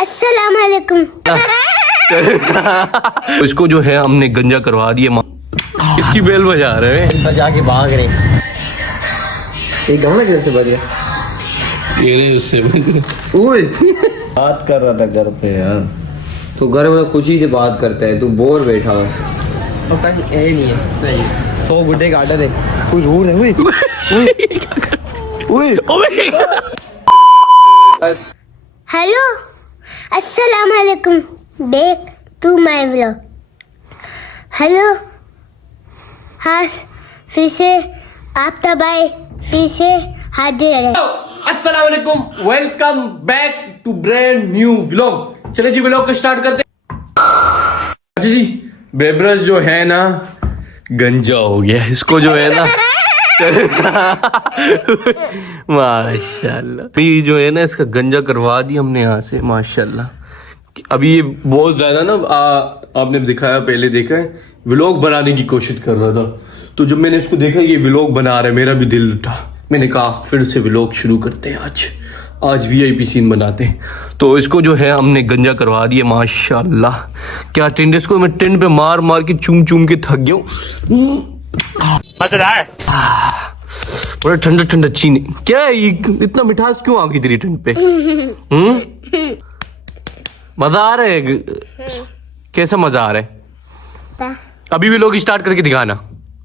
अस्सलाम वालेकुम। इसको जो है हमने गंजा करवा दिया। इसकी बेल बजा रहे हैं, बजा के भाग रहे। ये गाना कैसे बज रहा? तेरे उससे ओए बात कर रहा था घर पे यार। तो घर में खुशी से बात करता है, तू बोर बैठा हुआ है। पता नहीं है 100 गुड्डे का आर्डर है। कोई रो रहा है। ओए ओए हेलो अस्सलाम वालेकुम। Back to my vlog. Hello हाँ, फिर से आप तबाई फिर से हाजिर है। अस्सलाम वालेकुम, welcome back to brand new vlog. चले जी व्लॉग को स्टार्ट करते हैं। अच्छा जी, बेब्रस जो है ना गंजा हो गया, इसको जो है ना माशाल्लाह ये जो है ना इसका गंजा करवा दिया हमने यहाँ से माशाल्लाह। अभी ये बहुत ज्यादा ना आपने दिखाया, पहले देखा है व्लॉग बनाने की कोशिश कर रहा था, तो जब मैंने इसको देखा ये व्लॉग बना रहा है मेरा भी दिल उठा। मैंने कहा फिर से व्लॉग शुरू करते हैं, आज वीआईपी सीन बनाते हैं। तो इसको जो है हमने गंजा करवा दिया माशाल्लाह। क्या टेंट, इसको मैं टेंट पे मार मार के चूम चूम के थक गया हूँ। मजेदार, बड़ा ठंडा ठंडा चीनी। क्या है ये, इतना मिठास क्यों आ गई तेरी टेंट पे? मजा आ रहा है? कैसा मजा आ रहा है? अभी भी लोग स्टार्ट करके दिखाना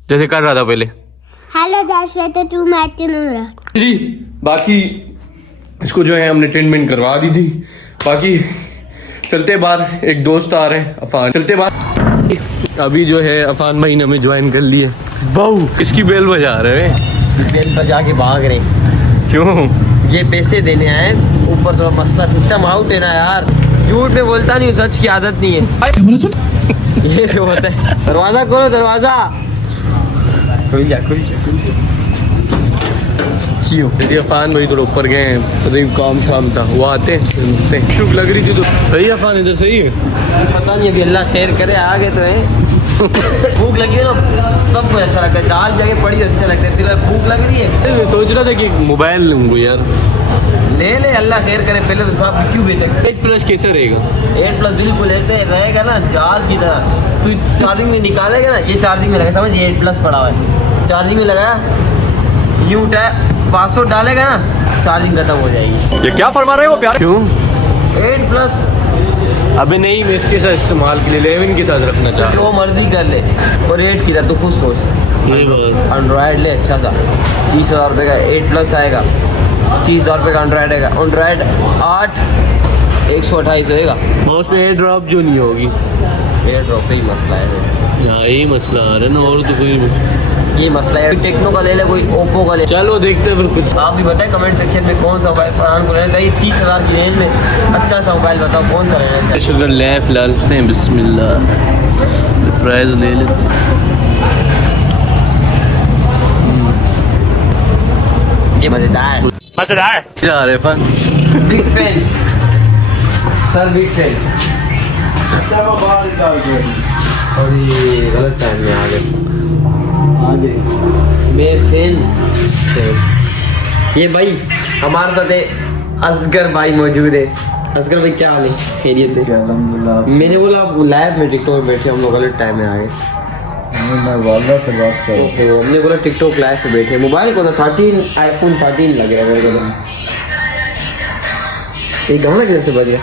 जैसे कर रहा था पहले। Hello guys, welcome to my channel जी। बाकी इसको जो है हमने ट्रीटमेंट करवा दी थी। बाकी चलते बाहर, एक दोस्त आ रहे हैं अफान, चलते बाहर। अभी जो है अफान भाई ने हमें ज्वाइन कर लिए। बहु इसकी बेल बजा रहे हैं। बेल बजा के भाग रहे। क्यों? ये पैसे देने आए ऊपर, तो मसला सिस्टम आउट है ना यार। झूठ में बोलता नहीं हूँ, सच की आदत नहीं है। ये तो होता है। दरवाजा खोलो, दरवाजा खुल जा, खुल जा। मेरी अफान भाई तो ऊपर गए हैं, पता नहीं काम शाम था, वो आते हैं शुभ लग रही थी। तो सही है अफान, इधर सही है। पता नहीं, अभी अल्लाह खैर करे, आ गए तो है। भूख लगी है ना, सब कुछ अच्छा लगता है। दाल जगह पड़ी अच्छा लगता है। फिलहाल भूख लग रही है। मैं सोच रहा था कि मोबाइल लूंगा यार। ले ले, अल्लाह खैर करे। पहले तो साहब क्यों बेचा? 8+ कैसे रहेगा? 8+ बिल्कुल ऐसे रहेगा ना, जहाज की तरह। तू चार्जिंग में निकालेगा ना, ये चार्जिंग में लगा, समझ, ये 8+ पड़ा हुआ है। चार्जिंग में लगाया, यूं उठा, पासवर्ड डालेगा ना, चार्जिंग खत्म हो जाएगी। ये क्या फरमा रहे हो प्यार? क्यों? 8+ अबे नहीं, मैं इसके साथ इस्तेमाल के लिए 11 के साथ रखना चाहता जो मर्जी कर ले। और 8 की तरह तू खुद सोच। हूँ। एंड्रॉयड ले अच्छा सा, 30,000 रुपये का 8+ आएगा। 30,000 रुपये का एंड्रॉयड आएगा। एंड्रॉयड 8 128 होएगा। माउस में एयर ड्रॉप जो नहीं होगी, एयर ड्रॉप पे ही मसला है वैसे। यही मसला आ रहा है ना, और तो कोई। ये मसला है। टेक्नो का ले ले, कोई ओप्पो का ले। चलो देखते हैं फिर कुछ। आप भी बताएं कमेंट सेक्शन में कौन सा मोबाइल फरहान को लेना चाहिए। 30,000 की रेंज में अच्छा सा मोबाइल बताओ कौन सा लेना चाहिए। शुगर ले फिलहाल हैं, बिस्मिल्लाह। फ्राइज ले लेते हैं। ये मजेदार क्या आ रहे fun? Big fan sir, big fan. और ये गलत टाइम में आ गए। मैं फैन। ये भाई हमारे साथ है असगर भाई मौजूद है। असगर भाई क्या हाल है? खैरियत है? मैंने बोला आप लाइव में टिकटॉक में बैठे, हम लोग गलत टाइम में आ गए। मैं वालदा से बात कर रहा हूँ। तो हमने बोला टिकटॉक लाइव पे बैठे। मोबाइल को ना 13 iPhone 13 लग रहा है मेरे को। ये गाना कैसे बज रहा?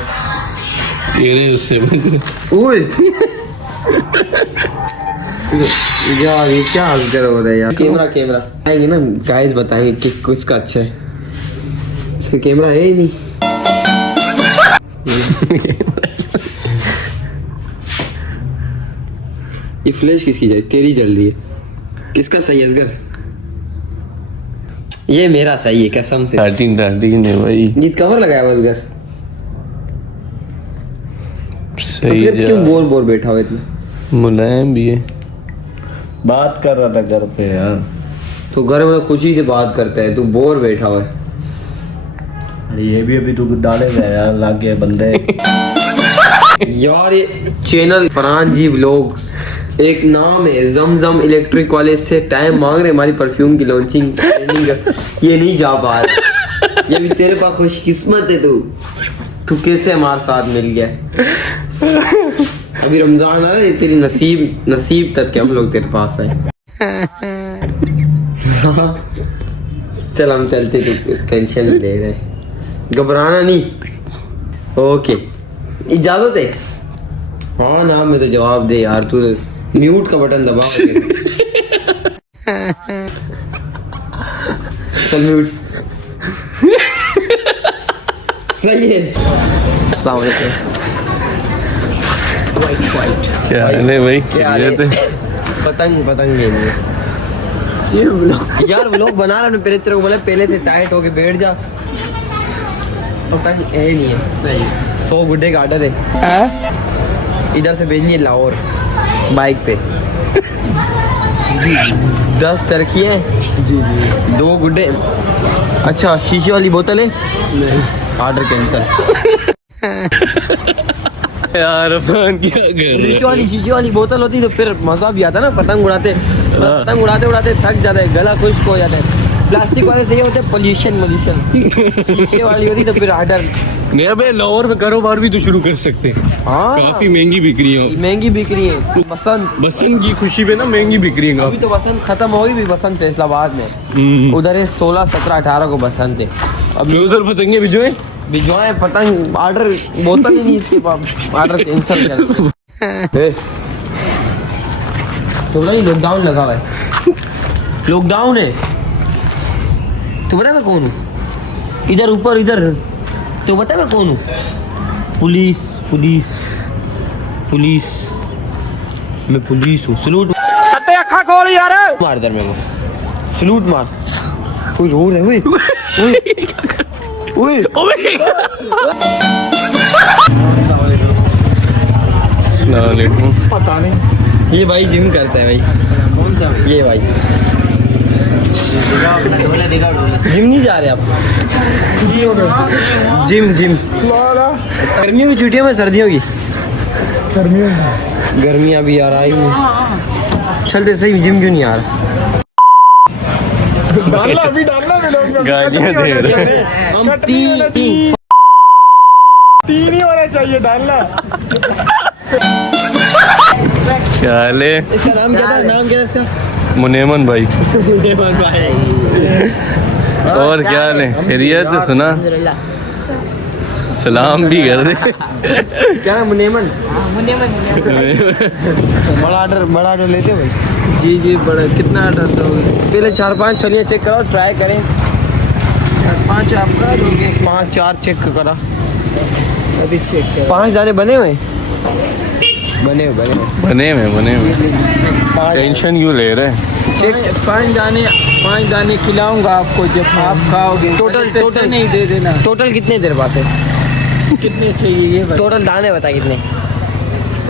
तेरे उससे ओए यार ये क्या असगर हो रहा है यार। कैमरा आएंगे ना गाइस, बताएंगे कि किसका अच्छा है। इसका कैमरा है ही नहीं। ये फ्लैश किसकी जाए? तेरी जल रही है। किसका सही है असगर? ये मेरा सही है कसम से। 13 है भाई। गीत कवर लगाया हुआ असगर। सही असगर क्यों बोर बैठा हुआ इतना? मुलायम भी है। बात कर रहा था घर पे यार। तो घर में खुशी से बात करता है, तू बोर बैठा हुआ है। अरे ये भी अभी तू डालेगा यार, लाके बंदे। यार ये चैनल फरहान जी व्लॉग्स एक नाम है। जमजम इलेक्ट्रिक वाले से टाइम मांग रहे हमारी परफ्यूम की लॉन्चिंग ट्रेनिंग। ये नहीं जा पा रहा। ये भी तेरे पास खुशकिस्मत है तू। तू कैसे हमारे साथ मिल गया? अभी रमजान आ रहा है, तेरी नसीब तक के हम लोग तेरे पास आए। चल हम चलते, तू टेंशन नहीं ले रहे, घबराना नहीं। ओके, इजाजत है? हाँ ना, मैं तो जवाब दे यार, तू म्यूट का बटन दबा। चल म्यूट। सही है। अस्सलाम वालेकुम। वाइट क्या हाल है भाई? पतंग नहीं है ये व्लॉग यार, व्लॉग बना रहा पहले तेरे को बोला पहले से टाइट होके बैठ जा। पतंग है नहीं है, 100 गुड्डे का ऑर्डर है, इधर से भेजनी है लाहौर बाइक पे। 10 चरखी है जी, 2 गुड्डे। अच्छा, शीशे वाली बोतल है? नहीं, ऑर्डर कैंसिल। यार अफान क्या कर रहे? शीशे वाली बोतल होती तो फिर मजा भी आता ना, पतंग उड़ाते उड़ाते थक जाता है, गला खुश्क हो जाता है। प्लास्टिक वाले से ये होता है पोल्यूशन। शीशे वाली होती तो फिर ऑर्डर। नहीं अबे, लाहौर में कारोबार भी तो शुरू कर सकते हैं। हाँ, काफी महंगी बिक रही है। बसंत की खुशी पे ना महंगी बिक रही है अभी तो बसंत खत्म हो गई, भी बसंत फैसलाबाद में उधर है 16, 17, 18 को बसंत है। अब उधर पतंगे भिजवाए पतंग, ऑर्डर बोतल ही नहीं इसके पास, ऑर्डर कैंसिल कर। तो बोला लॉकडाउन लगा हुआ है, लॉकडाउन है। तो बता मैं कौन हूँ? इधर ऊपर इधर, तो बता मैं कौन हूँ? पुलिस। मैं पुलिस हूँ। सलूट अखा खोल यार, मार इधर मेरे को, सलूट मार। कोई रो रहे पता नहीं। ये भाई जिम करता है भाई। कौन सा? ये भाई जिम नहीं जा रहे आप? जिम गर्मियों की छुट्टियों में, सर्दियों की? गर्मियाँ भी यार आई नहीं। चलते सही, जिम क्यों नहीं आ रहा? डालना गालियाँ दे रहे। हम तीन ही होना चाहिए डालना। क्या हाल है? इसका नाम क्या था? नाम क्या है इसका? मुनेमन भाई। और क्या हाल है? खैरियत से सुना, सलाम भी कर दे। क्या नाम? मुनेमन। बड़ा ऑर्डर लेते भाई? जी बड़ा। कितना ऑर्डर दोगे? पहले 4-5 छलियाँ चेक करो, ट्राई करें। 5 आप करा दोगे? 5-4 चेक करा, अभी चेक करो। 5 दाने बने हुए? बने हुए। टेंशन क्यों ले रहे? चेक 5 दाने खिलाऊंगा आपको, जब आप खाओगे। टोटल नहीं दे देना। टोटल कितने तेरे पास है? कितने चाहिए ये बता। टोटल दाने बता कितने?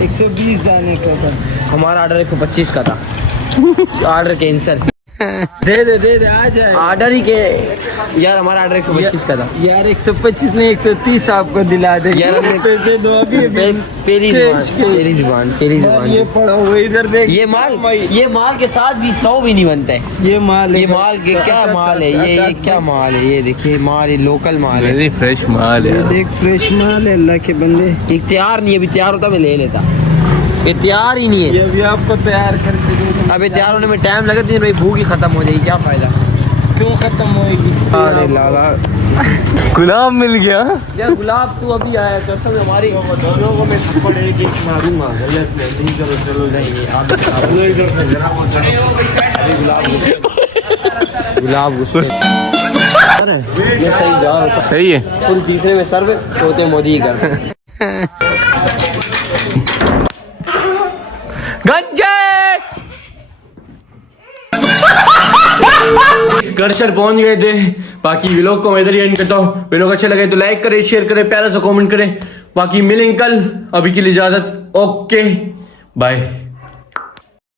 120 दाने टोटल। हमारा ऑर्डर 125 का था, ऑर्डर कैंसिल। दे आ जाए। ऑर्डर ही के यार, हमारा ऑर्डर 125 का था यार। 125 नहीं 130 आपको दिला दे यार। पैसे दो अभी। पहली जुबान। ये पढ़ो वो इधर देख। ये माल के साथ भी 100 भी नहीं बनता है। ये माल के क्या माल है? ये क्या माल है? ये देखिए माल, ये लोकल माल है, फ्रेश माल है। देख फ्रेश माल है, अल्लाह के बंदे। एक तैयार नहीं, अभी तैयार होता मैं ले लेता। ये तैयार ही नहीं है। ये भी आपको तैयार करके दे। अबे तैयार होने में टाइम लगे तो भाई भूख ही खत्म हो जाएगी, क्या फायदा? क्यों खत्म होएगी? अरे लाला, गुलाब मिल गया यार। गुलाब तू अभी आया, कसम हमारी दोनों को मैं थप्पड़ एक मारूंगा। गलत नहीं करो, चलो नहीं आप गुलाब गुस्से। सही है। फुल तीसरे में सर्व, चौथे मोदी कर। गंजे घर से पहुंच गए थे। बाकी व्लॉग को मैं इधर ही एंड करता हूँ। व्लॉग अच्छे लगे तो लाइक करें, शेयर करें, प्यारा सा कमेंट करें। बाकी मिलेंगे कल, अभी के लिए इजाजत। Okay bye.